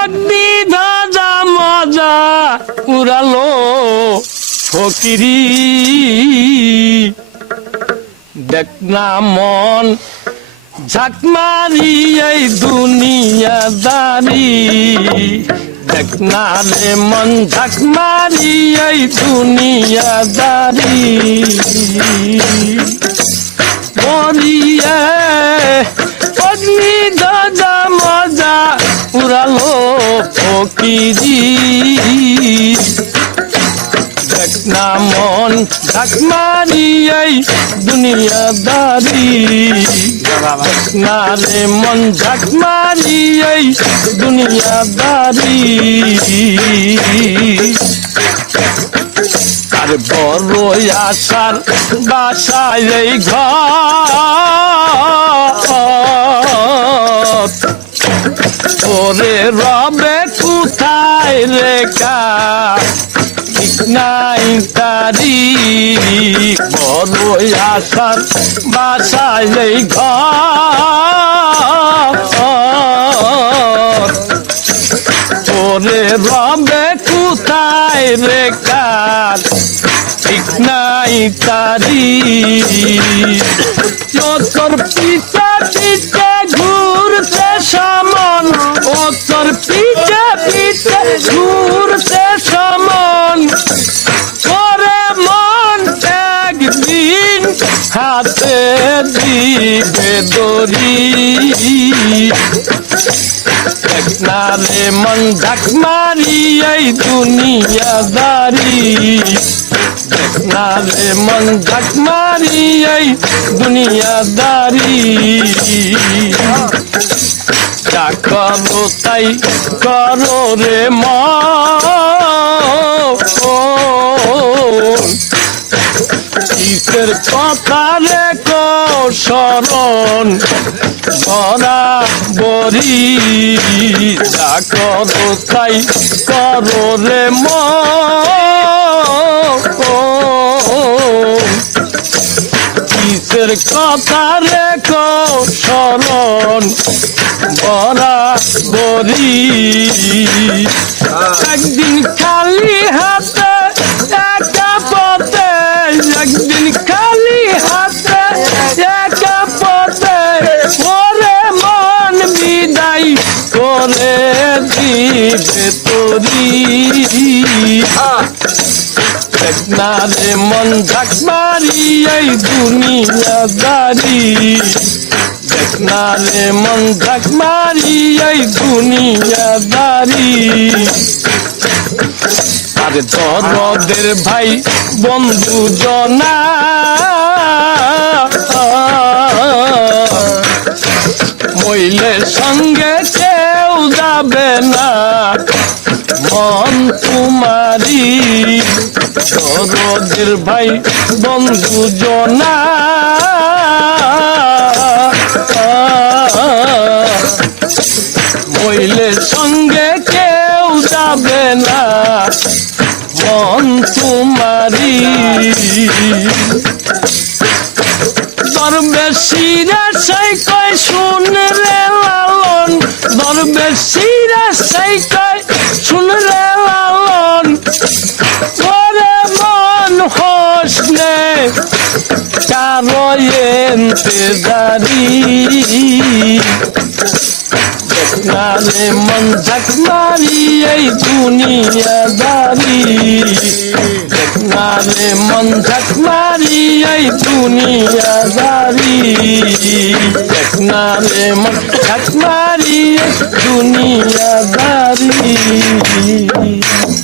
অগ্নি ধাজা মজা উড়ালো ফকিরি দেখ না মন ঝাঁক মারি এই দুনিয়াদারি দেখ না রে মন ঝাঁক মারি এই দুনিয়াদারি মরিয়ে অগ্নি ধাজা মজা উড়ালো ফকিরি দেখ না মন ঝাঁক মারি এই দুনিয়াদারি দেখ না রে মন ঝাঁক মারি এই দুনিয়াদারি আর বড় আশার বাসায় এই ঘর ওরে রবে কোথায় রেখা ঠিক নাই তারি বড় আশার বাসায় এই ঘর ওরে রবে কোথায় রেখা ঠিক নাই তারি তোর পিছে পিছে ঘুরছে সমন ও তোর পিছে পিছে ঘুরছে সমন ওরে মন একদিন হাতে দিবে দড়ি দেখ না রে মন ঝাঁক মারি এই দুনিয়াদারি দেখ না রে মন ঝাঁক মারি এই দুনিয়াদারি যা করো তাই করো রে মন কিসের কথা রেখো স্মরণ বরাবরি যা করো তাই করো রে মন কিসের কথা রেখো স্মরণ বরাবরি একদিন খালি হাতে একা পথে একদিন খালি হাতে একা পথে ওরে মন বিদায় করে দিবে তোরি দেখ না রে মন ঝাঁক মারি এই দুনিয়াদারি দেখ না রে মন ঝাঁক মারি এই দুনিয়াদারি আর দরদের ভাই বন্ধু জনা মইলের সঙ্গে কেউ যাবে না মন তোমারি দরদের ভাই বন্ধু জনা মইলের সঙ্গে কেউ যাবে না মন তোমারি দরবেশিরা সেই কয় শুন রে লালন দরবেশিরা সেই কয় শুন রে লালন ওরে মন হোসনে কারো ইন্তজারি দেখ না রে মন ঝাঁক মারি এই দুনিয়াদারি দেখ না রে মন ঝাঁক মারি এই দুনিয়াদারি দেখ না রে মন ঝাঁক মারি এই দুনিয়াদারি